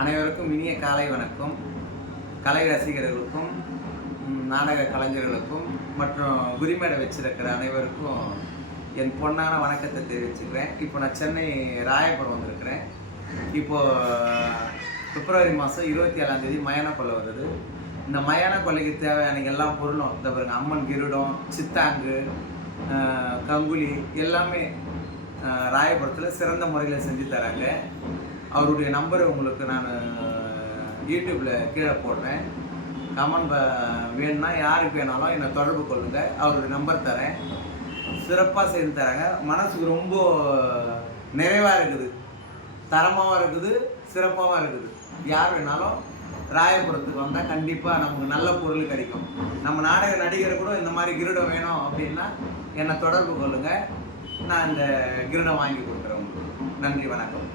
அனைவருக்கும் இனிய காலை வணக்கம். கலை ரசிகர்களுக்கும் நாடக கலைஞர்களுக்கும் மற்றும் உரிமையை வச்சிருக்கிற அனைவருக்கும் என் பொன்னான வணக்கத்தை தெரிவிச்சுக்கிறேன். இப்போ நான் சென்னை ராயபுரம் வந்திருக்கிறேன். இப்போது பிப்ரவரி மாதம் 27ஆம் மயான கொள்ளை வருது. இந்த மயான கொள்ளைக்கு தேவையான எல்லா பொருளும் இந்த பாருங்க, அம்மன் கிருடம், சித்தாங்கு, கங்குலி எல்லாமே ராயபுரத்தில் சிறந்த முறையில் செஞ்சு தராங்க. அவருடைய நம்பரை உங்களுக்கு நான் யூடியூப்பில் கீழே போடுறேன். கமெண்ட் வேணும்னா யாருக்கு வேணாலும் என்னை தொடர்பு கொள்ளுங்கள். அவருடைய நம்பர் தரேன். சிறப்பாக செய்து தராங்க. மனசுக்கு ரொம்ப நிறைவாக இருக்குது, தரமாகவும் இருக்குது, சிறப்பாகவும் இருக்குது. யார் வேணாலும் ராயபுரத்துக்கு வந்தால் கண்டிப்பாக நமக்கு நல்ல பொருள் கிடைக்கும். நம்ம நாடக நடிகர் கூட இந்த மாதிரி கிரீடம் வேணும் அப்படின்னா என்னை தொடர்பு கொள்ளுங்கள். நான் இந்த கிரீடம் வாங்கி கொடுக்குறேன் உங்களுக்கு. நன்றி, வணக்கம்.